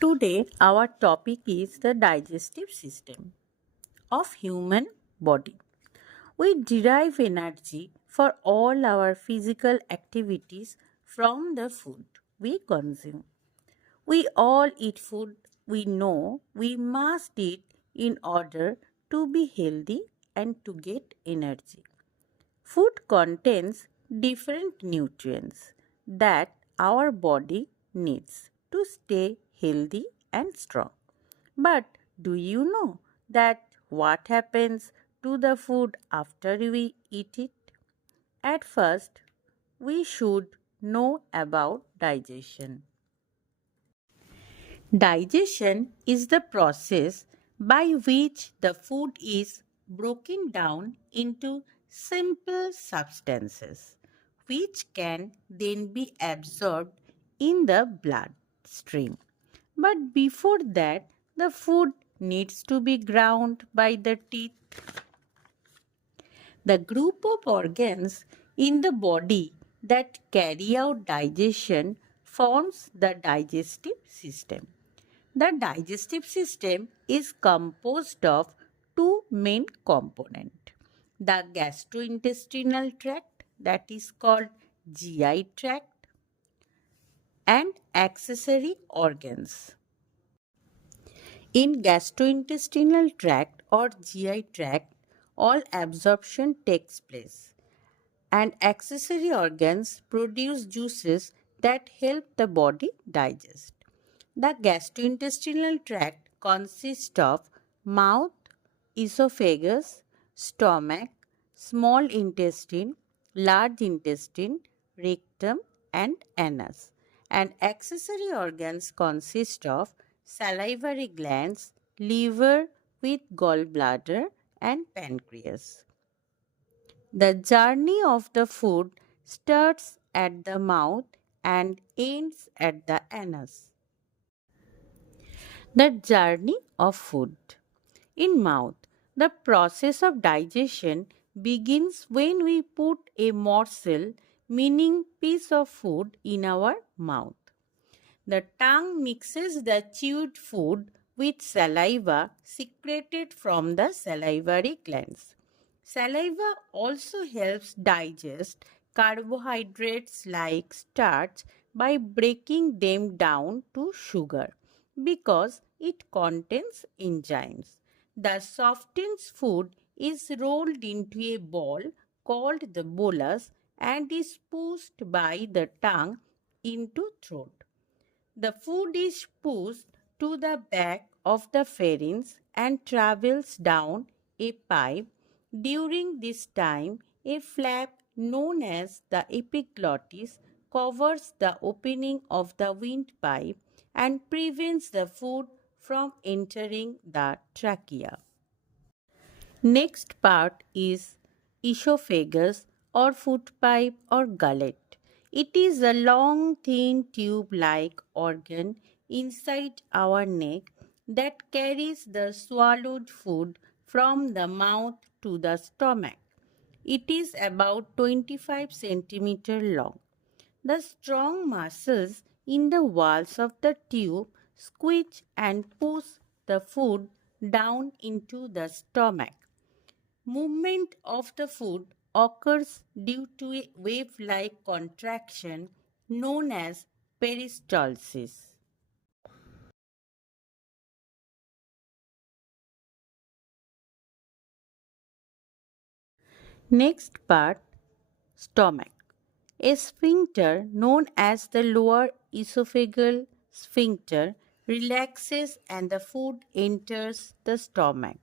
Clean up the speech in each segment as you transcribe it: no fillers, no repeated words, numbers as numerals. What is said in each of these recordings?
Today, our topic is the digestive system of human body. We derive energy for all our physical activities from the food we consume. We all eat food we know we must eat in order to be healthy and to get energy. Food contains different nutrients that our body needs to stay healthy and strong. But do you know that what happens to the food after we eat it? At first, we should know about digestion. Digestion is the process by which the food is broken down into simple substances which can then be absorbed in the bloodstream. But before that, the food needs to be ground by the teeth. The group of organs in the body that carry out digestion forms the digestive system. The digestive system is composed of two main components. The gastrointestinal tract, that is called GI tract, and accessory organs. In gastrointestinal tract or GI tract, all absorption takes place, and accessory organs produce juices that help the body digest. The gastrointestinal tract consists of mouth, esophagus, stomach, small intestine, large intestine, rectum, and anus. And accessory organs consist of salivary glands, liver with gallbladder, and pancreas. The journey of the food starts at the mouth and ends at the anus. The journey of food. In mouth, the process of digestion begins when we put a morsel, meaning piece of food, in our mouth. The tongue mixes the chewed food with saliva secreted from the salivary glands. Saliva also helps digest carbohydrates like starch by breaking them down to sugar because it contains enzymes. The softened food is rolled into a ball called the bolus and is pushed by the tongue into throat. The food is pushed to the back of the pharynx and travels down a pipe. During this time, a flap known as the epiglottis covers the opening of the windpipe and prevents the food from entering the trachea. Next part is esophagus or food pipe or gullet. It is a long, thin tube like organ inside our neck that carries the swallowed food from the mouth to the stomach. It is about 25 centimeter long. The strong muscles in the walls of the tube squeeze and push the food down into the stomach. Movement of the food occurs due to a wave-like contraction known as peristalsis. Next part, stomach. A sphincter known as the lower esophageal sphincter relaxes and the food enters the stomach.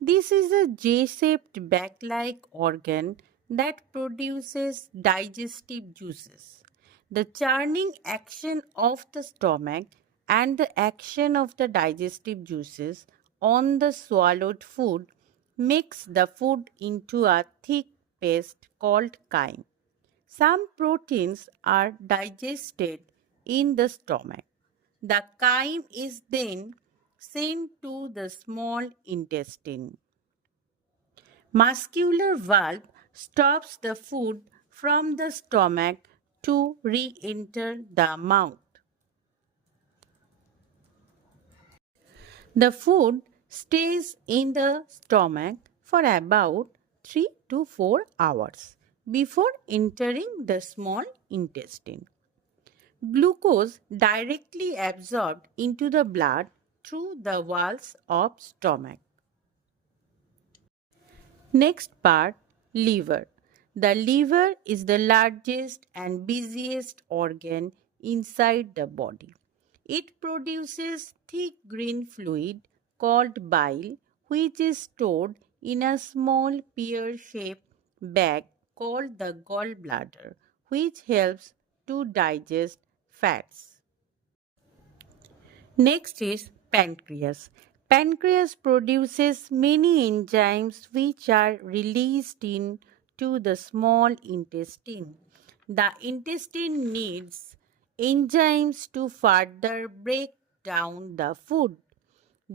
This is a J-shaped bag-like organ that produces digestive juices. The churning action of the stomach and the action of the digestive juices on the swallowed food makes the food into a thick paste called chyme. Some proteins are digested in the stomach. The chyme is then sent to the small intestine. Muscular valve stops the food from the stomach to re-enter the mouth. The food stays in the stomach for about 3 to 4 hours before entering the small intestine. Glucose directly absorbed into the blood through the walls of stomach. Next part, liver. The liver is the largest and busiest organ inside the body. It produces thick green fluid called bile, which is stored in a small pear-shaped bag called the gallbladder, which helps to digest fats. Next is pancreas. Pancreas produces many enzymes which are released into the small intestine. The intestine needs enzymes to further break down the food.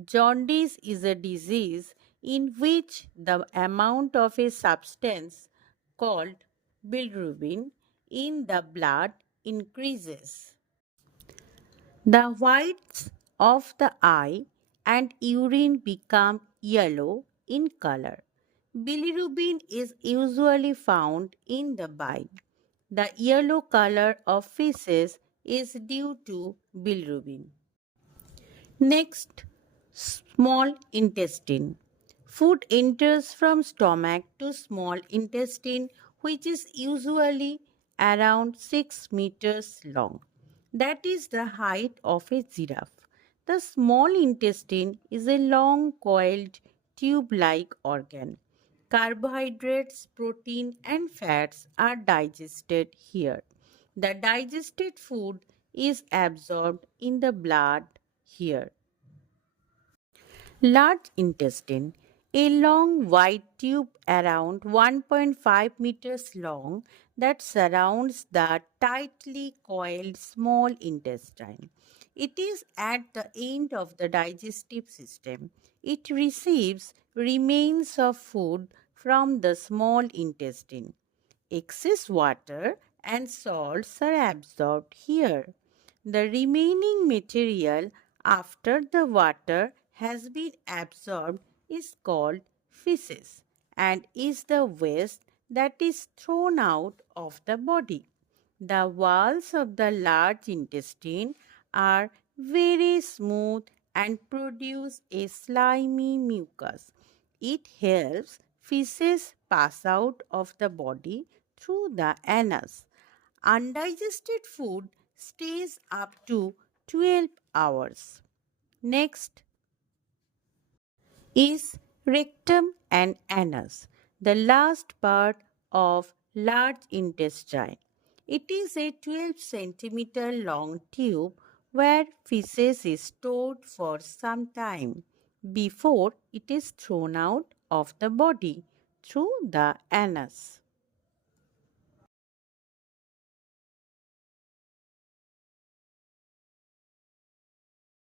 Jaundice is a disease in which the amount of a substance called bilirubin in the blood increases. The whites of the eye and urine become yellow in color. Bilirubin is usually found in the bile. The yellow color of feces is due to bilirubin. Next, small intestine. Food enters from stomach to small intestine, which is usually around 6 meters long. That is the height of a giraffe. The small intestine is a long coiled tube like organ. Carbohydrates, protein, and fats are digested here. The digested food is absorbed in the blood here. Large intestine, a long white tube around 1.5 meters long that surrounds the tightly coiled small intestine. It is at the end of the digestive system. It receives remains of food from the small intestine. Excess water and salts are absorbed here. The remaining material after the water has been absorbed is called feces and is the waste that is thrown out of the body. The walls of the large intestine are very smooth and produce a slimy mucus. It helps feces pass out of the body through the anus. Undigested food stays up to 12 hours. Next is rectum and anus, the last part of large intestine. It is a 12 centimeter long tube where feces is stored for some time before it is thrown out of the body through the anus.